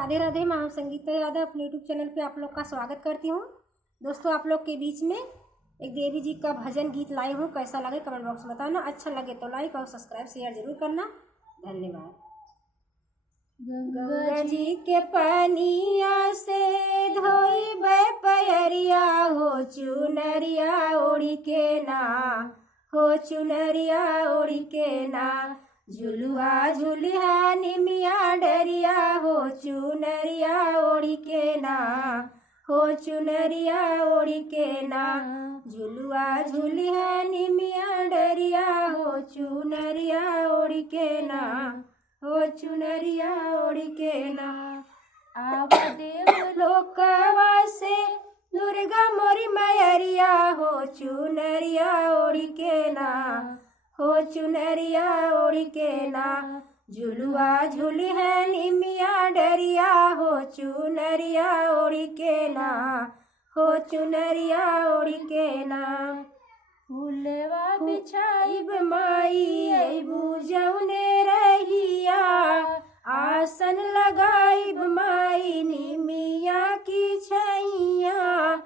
राधे राधे। मैं संगीता यादव अपने YouTube channel पे आप लोग का स्वागत करती हूँ। दोस्तों, आप लोग के बीच में एक देवी जी का भजन गीत लाई हूँ। कैसा लगे कमेंट बॉक्स में बताना। अच्छा लगे तो लाइक और सब्सक्राइब शेयर जरूर करना। धन्यवाद। गंगा जी के पानिया से धोई पैरिया हो चुनरिया ओढ़ी के ना, हो चुनरिया ओढ़ी के ना। झुलुआ झुलिया निमिया डरिया हो चुनरिया ओढ़ी के ना, हो चुनरिया ओढ़ी के ना। झुलुआ झुलिया निमिया डरिया हो चुनरिया ओढ़ी के ना, हो चुनरिया ओढ़ी के ना। आवा देव लोकवा से दुर्गा मोरी मैरिया हो चुनरिया ओढ़ी के ना, हो चुनरिया ओढ़ी के ना। झुलुआ झुली है निमिया डरिया हो चुनरिया ओढ़ी के ना, हो चुनरिया ओढ़ी के ना। फूलवा बिछाइब माई बुझौने रहिया, आसन लगाइब माई निमिया की छैया।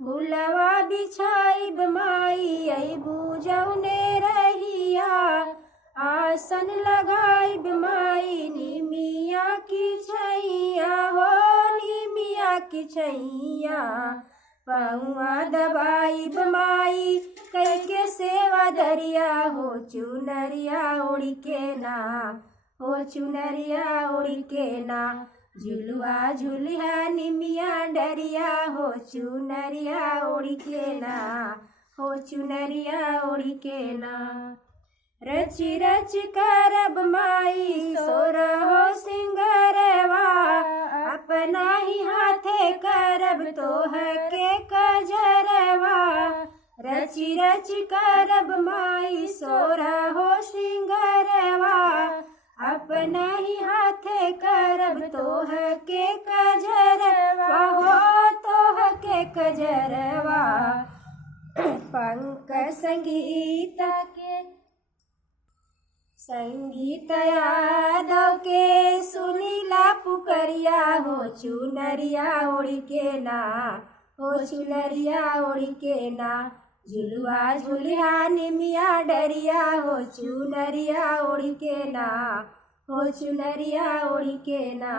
फूलवा बिछाइब माई बुझौने रहिया, आसन लगाइब माई निमिया की छैया, हो निमिया की छैया। पहुआ दबाइब माई करके सेवा दरिया हो चुनरिया ओढ़ी के ना, हो चुनरिया ओढ़ी के ना। झुलुआ झुलिया निमिया डरिया हो चुनरिया ओढ़ी के ना, हो चुनरिया ओढ़ी के ना। रच रच करब माई सोरहो सिंगरवा, अपना ही हाथे करब तोह के कजरवा। रच रच करब माई सोरहो सिंगरवा, अपना ही हाथे करब तोह के कजरवा, हो तोह के कजरवा। पंकज संगीत यादव के सुनीला पुकरिया हो चुनरिया ओढ़ी के ना, हो चुनरिया ओढ़ी के ना। झुलुआ झुलिया निमिया डरिया हो चुनरिया ओढ़ी के ना, हो चुनरिया ओढ़ी के ना।